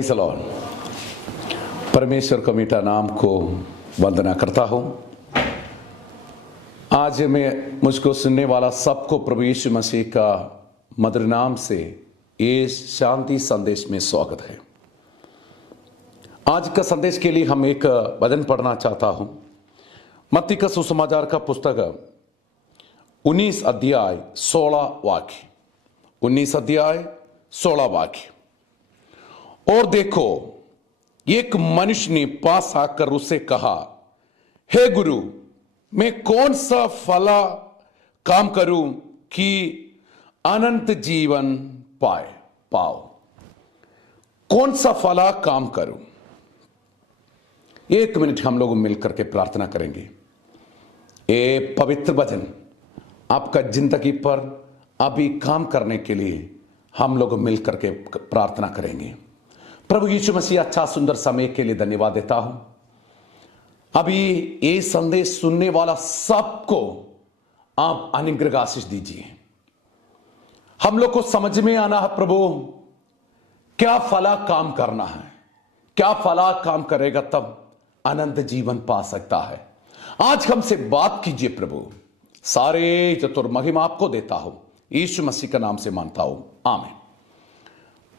Praise the Lord. परमेश्वर का मीठा नाम को वंदना करता हूं। आज मैं मुझको सुनने वाला सबको प्रभु यीशु मसीह का मधुर नाम से इस शांति संदेश में स्वागत है। आज का संदेश के लिए हम एक वचन पढ़ना चाहता हूं। मत्ती का सुसमाचार का पुस्तक 19 अध्याय 16 वाक्य। 19 अध्याय 16 वाक्य। और देखो, एक मनुष्य ने पास आकर उससे कहा, हे गुरु, मैं कौन सा भला काम करूं कि अनंत जीवन पाओ। कौन सा भला काम करूं? एक मिनट हम लोग मिलकर के प्रार्थना करेंगे। ये पवित्र वचन आपका जिंदगी पर अभी काम करने के लिए हम लोग मिलकर के प्रार्थना करेंगे। प्रभु यीशु मसीह, अच्छा सुंदर समय के लिए धन्यवाद देता हूं। अभी ये संदेश सुनने वाला सबको आप अनुग्रह आशीष दीजिए। हम लोग को समझ में आना है प्रभु, क्या फला काम करना है, क्या फला काम करेगा तब अनंत जीवन पा सकता है। आज हमसे बात कीजिए प्रभु। सारे चतुर महिमा आपको देता हूं, यीशु मसीह का नाम से मानता हूं, आमीन।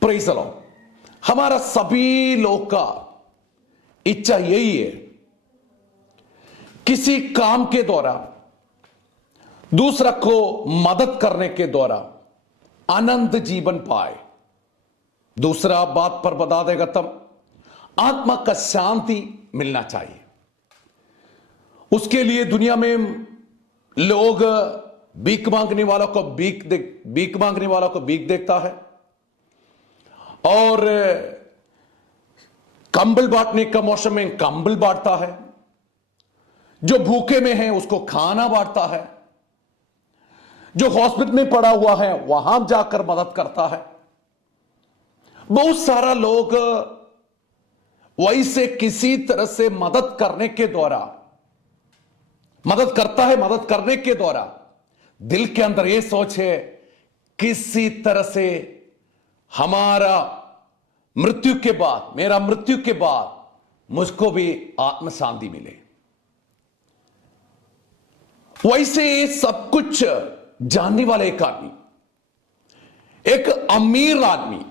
Praise the Lord. हमारा सभी लोग का इच्छा यही है, किसी काम के द्वारा दूसरा को मदद करने के द्वारा अनंत जीवन पाए। दूसरा बात पर बता देगा तब आत्मा का शांति मिलना चाहिए। उसके लिए दुनिया में लोग भीख मांगने वालों को भीख मांगने वालों को भीख देखता है, और कंबल बांटने का मौसम में कंबल बांटता है। जो भूखे में है उसको खाना बांटता है। जो हॉस्पिटल में पड़ा हुआ है वहां जाकर मदद करता है। बहुत सारा लोग वैसे किसी तरह से मदद करने के द्वारा मदद करता है। मदद करने के द्वारा दिल के अंदर यह सोच है, किसी तरह से हमारा मृत्यु के बाद, मेरा मृत्यु के बाद मुझको भी आत्म शांति मिले। वैसे सब कुछ जानने वाला एक आदमी, एक अमीर आदमी,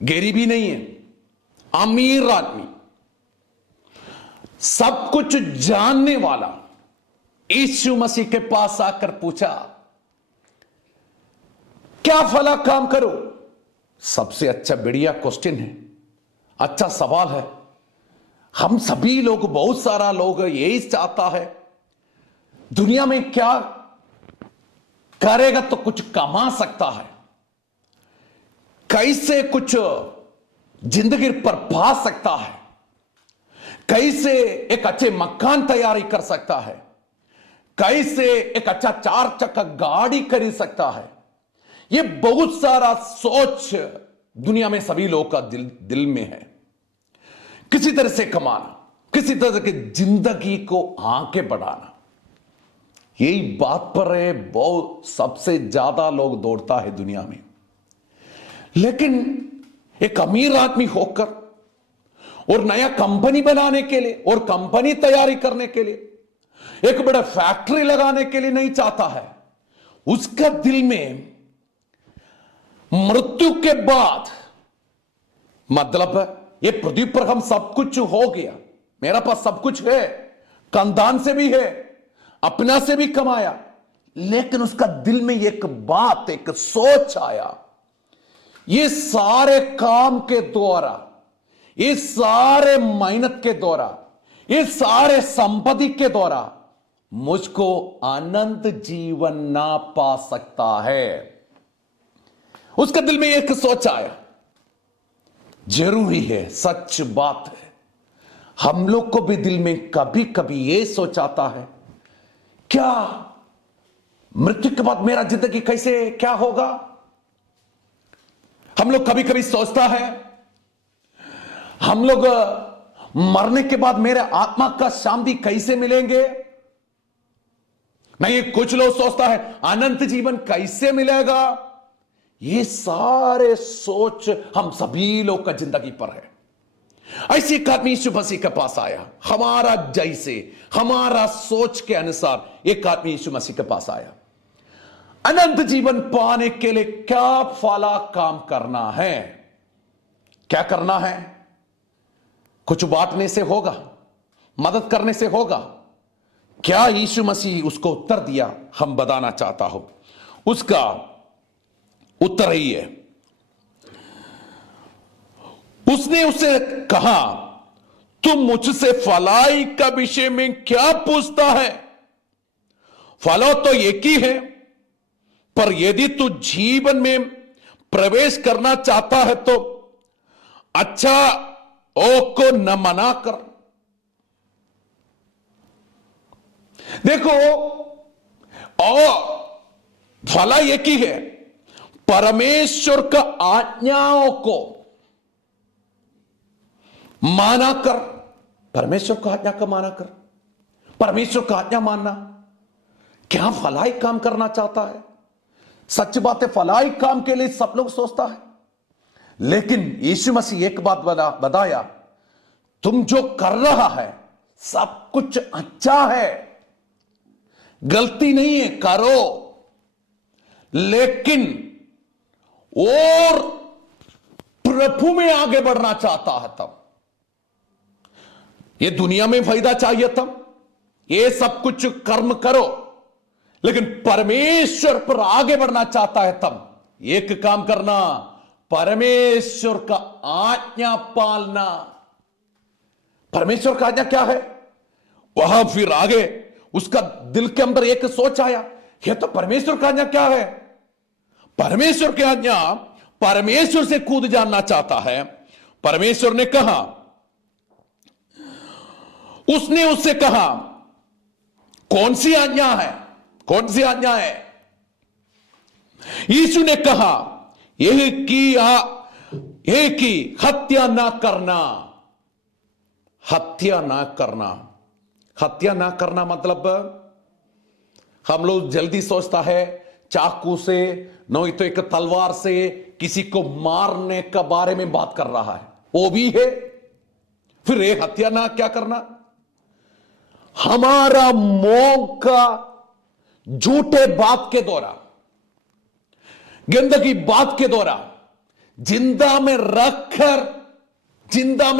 गरीब भी नहीं है, अमीर आदमी, सब कुछ जानने वाला यीशु मसीह के पास आकर पूछा, क्या भला काम करो? सबसे अच्छा बढ़िया क्वेश्चन है, अच्छा सवाल है। हम सभी लोग, बहुत सारा लोग यही चाहता है, दुनिया में क्या करेगा तो कुछ कमा सकता है, कैसे कुछ जिंदगी पर पा सकता है, कैसे एक अच्छे मकान तैयारी कर सकता है, कैसे एक अच्छा 4 चक्का गाड़ी खरीद सकता है। ये बहुत सारा सोच दुनिया में सभी लोगों का दिल में है। किसी तरह से कमाना, किसी तरह की जिंदगी को आगे बढ़ाना, यही बात पर है बहुत सबसे ज्यादा लोग दौड़ता है दुनिया में। लेकिन एक अमीर आदमी होकर और नया कंपनी बनाने के लिए और कंपनी तैयारी करने के लिए, एक बड़ा फैक्ट्री लगाने के लिए नहीं चाहता है। उसका दिल में मृत्यु के बाद, मतलब ये पृथ्वी पर हम सब कुछ हो गया, मेरा पास सब कुछ है, खानदान से भी है, अपना से भी कमाया, लेकिन उसका दिल में एक बात, एक सोच आया, ये सारे काम के द्वारा, ये सारे मेहनत के द्वारा, ये सारे संपत्ति के द्वारा मुझको अनंत जीवन ना पा सकता है। उसका दिल में एक सोच आया। जरूरी है, सच बात है, हम लोग को भी दिल में कभी कभी यह सोच आता है, क्या मृत्यु के बाद मेरा जिंदगी कैसे क्या होगा? हम लोग कभी कभी सोचता है, हम लोग मरने के बाद मेरे आत्मा का शांति कैसे मिलेंगे? नहीं, कुछ लोग सोचता है अनंत जीवन कैसे मिलेगा? ये सारे सोच हम सभी लोग का जिंदगी पर है। ऐसे एक आदमी यीशु मसीह के पास आया, हमारा जैसे, हमारा सोच के अनुसार एक आदमी यीशु मसीह के पास आया। अनंत जीवन पाने के लिए क्या फला काम करना है? क्या करना है? कुछ बांटने से होगा? मदद करने से होगा? क्या यीशु मसीह उसको उत्तर दिया? हम बताना चाहता हूं। उसका उत्तर ही है, उसने उससे कहा, तुम मुझसे फलाई का विषय में क्या पूछता है? फलो तो एक ही है, पर यदि तू जीवन में प्रवेश करना चाहता है तो अच्छा ओ को न मना कर। देखो, और फला एक ही है, परमेश्वर का आज्ञाओं को माना कर। परमेश्वर का आज्ञा का माना कर, परमेश्वर का आज्ञा मानना। क्या फलाई काम करना चाहता है? सच बात है, फलाई काम के लिए सब लोग सोचता है, लेकिन यीशु मसीह एक बात बताया, तुम जो कर रहा है सब कुछ अच्छा है, गलती नहीं है, करो, लेकिन और प्रभु में आगे बढ़ना चाहता है तब, ये दुनिया में फायदा चाहिए तब ये सब कुछ कर्म करो, लेकिन परमेश्वर पर आगे बढ़ना चाहता है तब एक काम करना, परमेश्वर का आज्ञा पालना। परमेश्वर का आज्ञा क्या है? वह फिर आगे उसका दिल के अंदर एक सोच आया, यह तो परमेश्वर का आज्ञा क्या है? परमेश्वर की आज्ञा, परमेश्वर से खुद जानना चाहता है। परमेश्वर ने कहा, उसने उससे कहा, कौन सी आज्ञा है? कौन सी आज्ञा है? यीशु ने कहा, यह की हत्या ना करना। हत्या ना करना, हत्या ना करना मतलब हम लोग जल्दी सोचता है चाकू से, नहीं तो एक तलवार से किसी को मारने का बारे में बात कर रहा है, वो भी है। फिर ये हत्या ना क्या करना? हमारा मोह का झूठे बात के द्वारा, गंदगी बात के द्वारा जिंदा में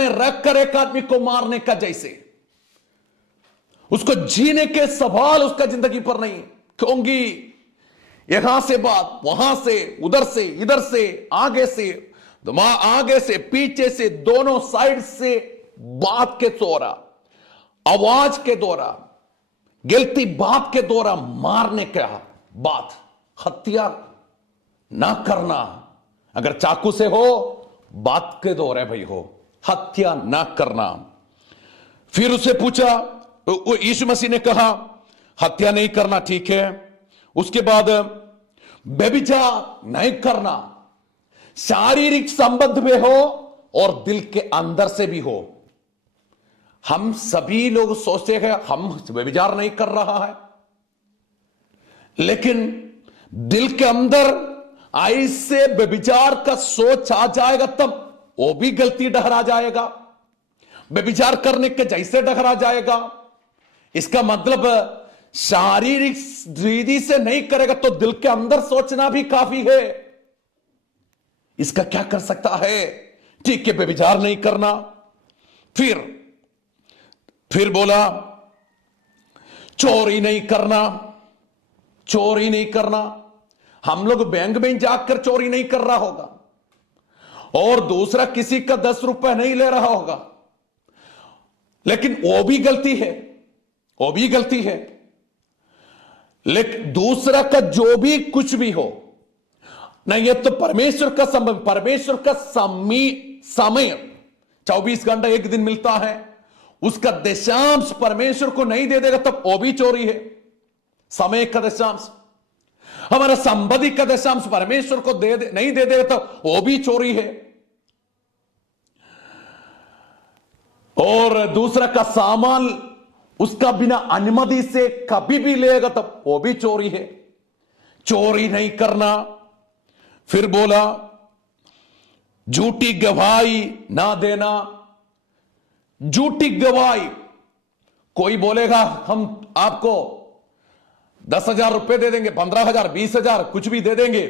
रखकर एक आदमी को मारने का जैसे, उसको जीने के सवाल उसका जिंदगी पर नहीं, क्योंकि यहां से बात, वहां से, उधर से, इधर से, आगे से पीछे से, दोनों साइड से बात के द्वारा, आवाज के द्वारा, गलती बात के द्वारा मारने का बात, हत्या ना करना। अगर चाकू से हो, बात के द्वारा भाई हो, हत्या ना करना। फिर उससे पूछा, यीशु मसीह ने कहा हत्या नहीं करना, ठीक है। उसके बाद व्यभिचार नहीं करना, शारीरिक संबंध में हो और दिल के अंदर से भी हो। हम सभी लोग सोचते हैं हम व्यभिचार नहीं कर रहा है, लेकिन दिल के अंदर ऐसे व्यभिचार का सोच आ जाएगा तब वो भी गलती ठहरा जाएगा, व्यभिचार करने के जैसे ठहरा जाएगा। इसका मतलब शारीरिक विधि से नहीं करेगा तो दिल के अंदर सोचना भी काफी है। इसका क्या कर सकता है? ठीक है, व्यभिचार नहीं करना। फिर बोला चोरी नहीं करना। चोरी नहीं करना, हम लोग बैंक में जाकर चोरी नहीं कर रहा होगा और दूसरा किसी का 10 रुपए नहीं ले रहा होगा, लेकिन वो भी गलती है, वो भी गलती है। लेकिन दूसरा का जो भी कुछ भी हो नहीं, ये तो परमेश्वर का संबंध, परमेश्वर का समय 24 घंटा एक दिन मिलता है, उसका दशांश परमेश्वर को नहीं दे देगा तब वो भी चोरी है। समय का दशांश, हमारा संपत्ति का दशांश परमेश्वर को नहीं दे देगा तब वो भी चोरी है। और दूसरा का सामान उसका बिना अनुमति से कभी भी लेगा तब वो भी चोरी है। चोरी नहीं करना, फिर बोला झूठी गवाही ना देना। झूठी गवाही, कोई बोलेगा हम आपको 10,000 रुपए दे देंगे, 15,000, 20,000, कुछ भी दे देंगे,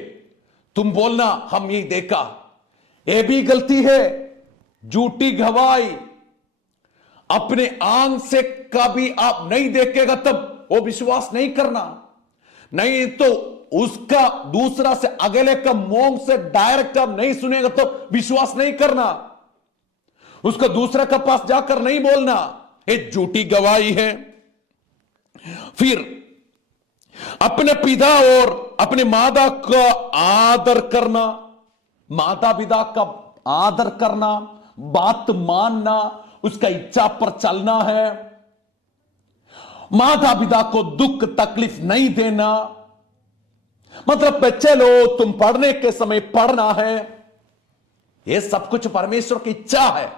तुम बोलना हम ये देखा, यह भी गलती है। झूठी गवाही, अपने आंख से कभी आप नहीं देखेगा तब वो विश्वास नहीं करना, नहीं तो उसका दूसरा से अगले का मुंह से डायरेक्ट आप नहीं सुनेगा तो विश्वास नहीं करना, उसका दूसरा का पास जाकर नहीं बोलना, ये झूठी गवाही है। फिर अपने पिता और अपने माता का आदर करना, माता पिता का आदर करना, बात मानना, उसका इच्छा पर चलना है, माता पिता को दुख तकलीफ नहीं देना। मतलब बच्चे लो, तुम पढ़ने के समय पढ़ना है, यह सब कुछ परमेश्वर की इच्छा है।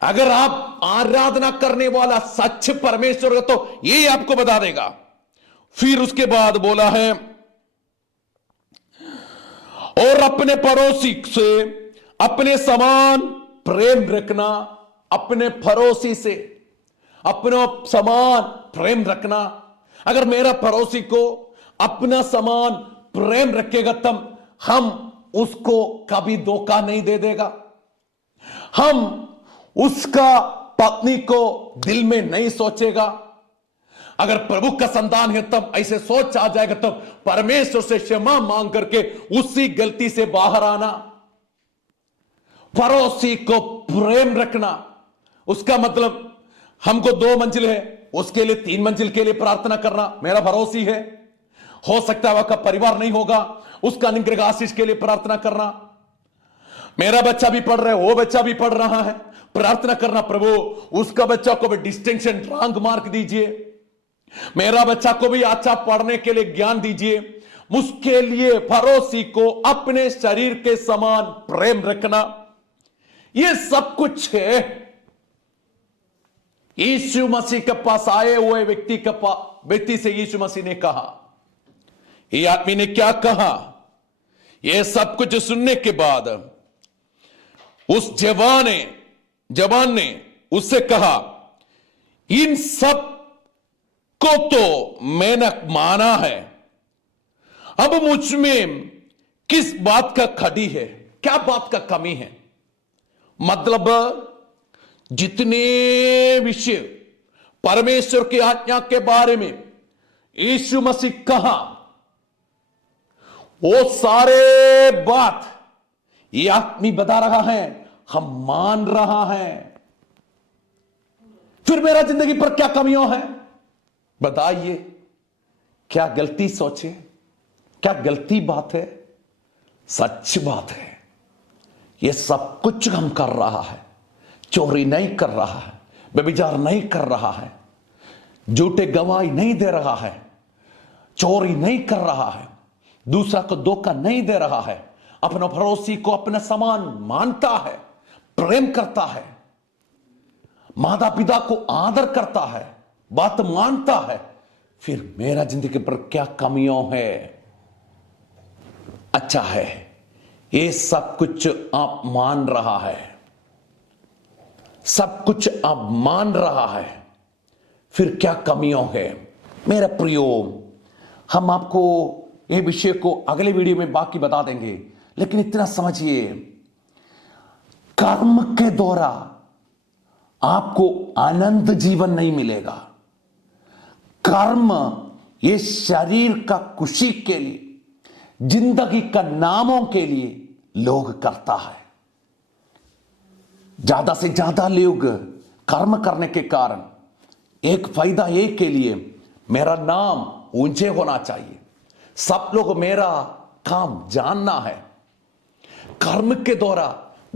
अगर आप आराधना करने वाला सच्चे परमेश्वर है तो यही आपको बता देगा। फिर उसके बाद बोला है और अपने पड़ोसी से अपने समान प्रेम रखना। अपने पड़ोसी से अपना समान प्रेम रखना। अगर मेरा पड़ोसी को अपना समान प्रेम रखेगा तब हम उसको कभी धोखा नहीं दे देगा, हम उसका पत्नी को दिल में नहीं सोचेगा। अगर प्रभु का संतान है तब ऐसे सोच आ जाएगा, तब परमेश्वर से क्षमा मांग करके उसी गलती से बाहर आना। पड़ोसी को प्रेम रखना, उसका मतलब हमको 2 मंजिल है, उसके लिए 3 मंजिल के लिए प्रार्थना करना। मेरा पड़ोसी है, हो सकता है वह परिवार नहीं होगा, उसका अनुग्रह आशीष के लिए प्रार्थना करना। मेरा बच्चा भी पढ़ रहा है, वो बच्चा भी पढ़ रहा है, प्रार्थना करना प्रभु उसका बच्चा को भी डिस्टिंक्शन रैंक मार्क दीजिए, मेरा बच्चा को भी अच्छा पढ़ने के लिए ज्ञान दीजिए। उसके लिए पड़ोसी को अपने शरीर के समान प्रेम रखना, यह सब कुछ है। यीशु मसीह के पास आए हुए व्यक्ति से यीशु मसीह ने कहा, ये आदमी ने क्या कहा? यह सब कुछ सुनने के बाद उस जवान ने उससे कहा, इन सब को तो मैंने माना है, अब मुझ में किस बात का खड़ी है, क्या बात का कमी है? मतलब जितने विषय परमेश्वर की आज्ञा के बारे में यीशु मसीह कहा, वो सारे बात ये आदमी बता रहा है, हम मान रहा है। फिर मेरा जिंदगी पर क्या कमियां है बताइए? क्या गलती सोचे, क्या गलती बात है? सच बात है, ये सब कुछ हम कर रहा है। चोरी नहीं कर रहा है, व्यभिचार नहीं कर रहा है, झूठे गवाही नहीं दे रहा है, चोरी नहीं कर रहा है, दूसरा को धोखा नहीं दे रहा है, अपने पड़ोसी को अपना समान मानता है, प्रेम करता है, माता पिता को आदर करता है, बात मानता है। फिर मेरा जिंदगी पर क्या कमियां है? अच्छा है, ये सब कुछ आप मान रहा है, सब कुछ आप मान रहा है, फिर क्या कमियां है? मेरा प्रियो, हम आपको ये विषय को अगले वीडियो में बाकी बता देंगे, लेकिन इतना समझिए, कर्म के द्वारा आपको आनंद जीवन नहीं मिलेगा। कर्म ये शरीर का खुशी के लिए, जिंदगी का नामों के लिए लोग करता है। ज्यादा से ज्यादा लोग कर्म करने के कारण एक फायदा एक के लिए, मेरा नाम ऊंचे होना चाहिए, सब लोग मेरा काम जानना है। कर्म के द्वारा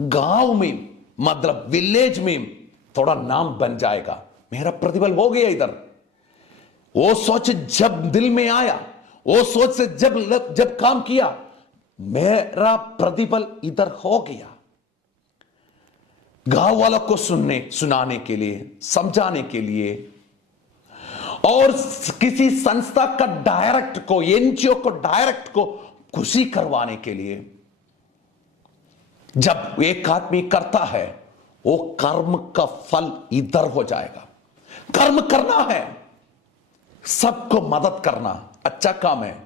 गांव में, मतलब विलेज में थोड़ा नाम बन जाएगा, मेरा प्रतिफल हो गया इधर। वो सोच जब दिल में आया, वो सोच से जब काम किया, मेरा प्रतिफल इधर हो गया। गांव वालों को सुनाने के लिए, समझाने के लिए, और किसी संस्था का डायरेक्ट को, एनजीओ को डायरेक्ट को खुशी करवाने के लिए जब एक आदमी करता है, वो कर्म का फल इधर हो जाएगा। कर्म करना है, सबको मदद करना अच्छा काम है,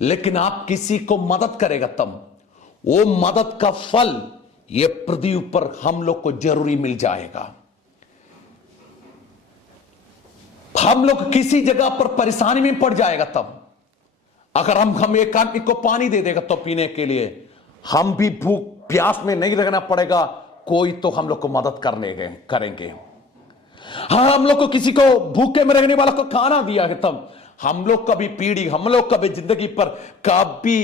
लेकिन आप किसी को मदद करेगा तब वो मदद का फल ये पृथ्वी पर हम लोग को जरूरी मिल जाएगा। हम लोग किसी जगह पर परेशानी में पड़ जाएगा तब अगर हम एक आदमी को पानी दे देगा तो पीने के लिए, हम भी भूख प्यास में नहीं रहना पड़ेगा, कोई तो हम लोग को मदद करेंगे। हाँ, हम लोग को किसी को भूखे में रहने वाला को खाना दिया है तब हम लोग कभी पीढ़ी, हम लोग कभी जिंदगी पर कभी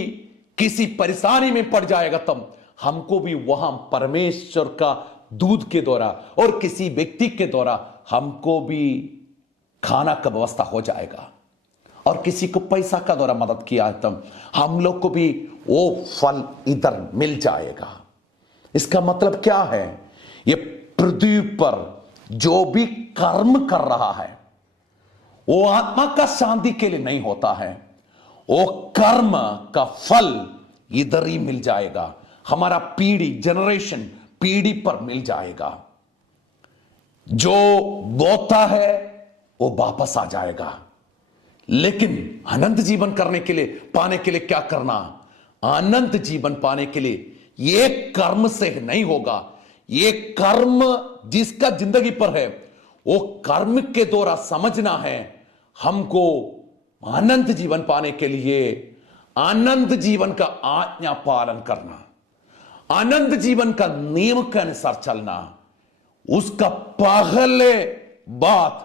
किसी परेशानी में पड़ जाएगा तब हमको भी वहां परमेश्वर का दूध के द्वारा और किसी व्यक्ति के द्वारा हमको भी खाना का व्यवस्था हो जाएगा। और किसी को पैसा का द्वारा मदद किया तब हम लोग को भी वो फल इधर मिल जाएगा। इसका मतलब क्या है? ये पृथ्वी पर जो भी कर्म कर रहा है वो आत्मा का शांति के लिए नहीं होता है, वो कर्म का फल इधर ही मिल जाएगा। हमारा पीढ़ी, जनरेशन पीढ़ी पर मिल जाएगा। जो बोता है वो वापस आ जाएगा। लेकिन अनंत जीवन करने के लिए, पाने के लिए क्या करना? अनंत जीवन पाने के लिए ये कर्म से नहीं होगा। ये कर्म जिसका जिंदगी पर है वो कर्म के द्वारा समझना है हमको अनंत जीवन पाने के लिए अनंत जीवन का आज्ञा पालन करना, अनंत जीवन का नियम के अनुसार चलना। उसका पहले बात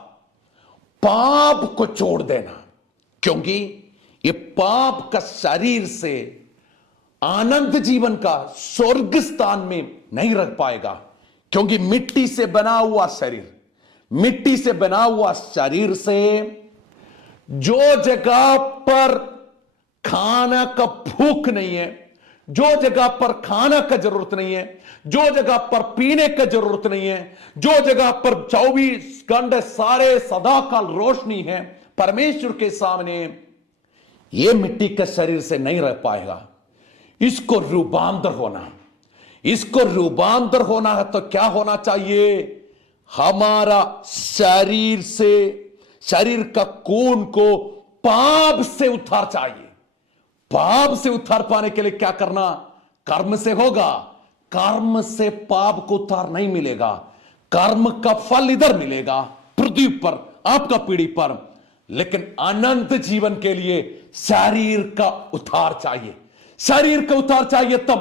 पाप को छोड़ देना, क्योंकि ये पाप का शरीर से आनंद जीवन का स्वर्ग स्थान में नहीं रख पाएगा। क्योंकि मिट्टी से बना हुआ शरीर, मिट्टी से बना हुआ शरीर से जो जगह पर खाना का भूख नहीं है, जो जगह पर खाना का जरूरत नहीं है, जो जगह पर पीने का जरूरत नहीं है, जो जगह पर 24 घंटे सारे सदा काल रोशनी है परमेश्वर के सामने, यह मिट्टी के शरीर से नहीं रह पाएगा। इसको रूपांतर होना, इसको रूपांतर होना है तो क्या होना चाहिए? हमारा शरीर से, शरीर का खून को पाप से उद्धार चाहिए। पाप से उद्धार पाने के लिए क्या करना? कर्म से होगा। कर्म से पाप को उद्धार नहीं मिलेगा। कर्म का फल इधर मिलेगा पृथ्वी पर, आपका पीढ़ी पर। लेकिन अनंत जीवन के लिए शरीर का उद्धार चाहिए। शरीर का उद्धार चाहिए तब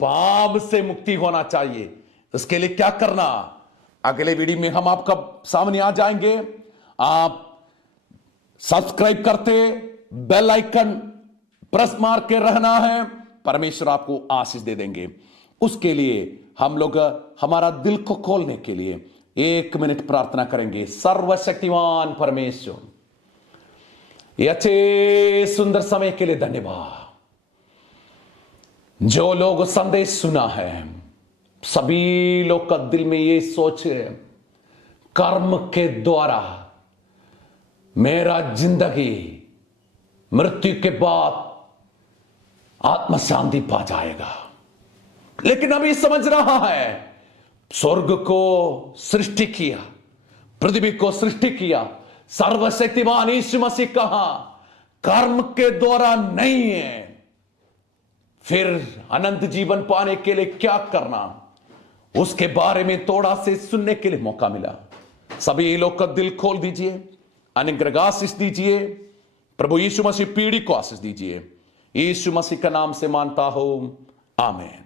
पाप से मुक्ति होना चाहिए। उसके लिए क्या करना? अगले वीडियो में हम आपका सामने आ जाएंगे। आप सब्सक्राइब करते, बेल आइकन प्रेस मार के रहना है। परमेश्वर आपको आशीष दे देंगे। उसके लिए हम लोग हमारा दिल को खोलने के लिए 1 मिनट प्रार्थना करेंगे। सर्वशक्तिमान परमेश्वर, ये अच्छे सुंदर समय के लिए धन्यवाद। जो लोग संदेश सुना है, सभी लोग का दिल में ये सोच है, कर्म के द्वारा मेरा जिंदगी मृत्यु के बाद आत्म शांति पा जाएगा। लेकिन अभी समझ रहा है, स्वर्ग को सृष्टि किया, पृथ्वी को सृष्टि किया सर्वशक्तिमान यीशु मसीह कहा, कर्म के द्वारा नहीं है। फिर अनंत जीवन पाने के लिए क्या करना, उसके बारे में थोड़ा से सुनने के लिए मौका मिला। सभी लोग का दिल खोल दीजिए, अनुग्रह आशीष दीजिए। प्रभु यीशु मसीह पीढ़ी को आशीष दीजिए। यीशु मसीह का नाम से मानता हूं, आमीन।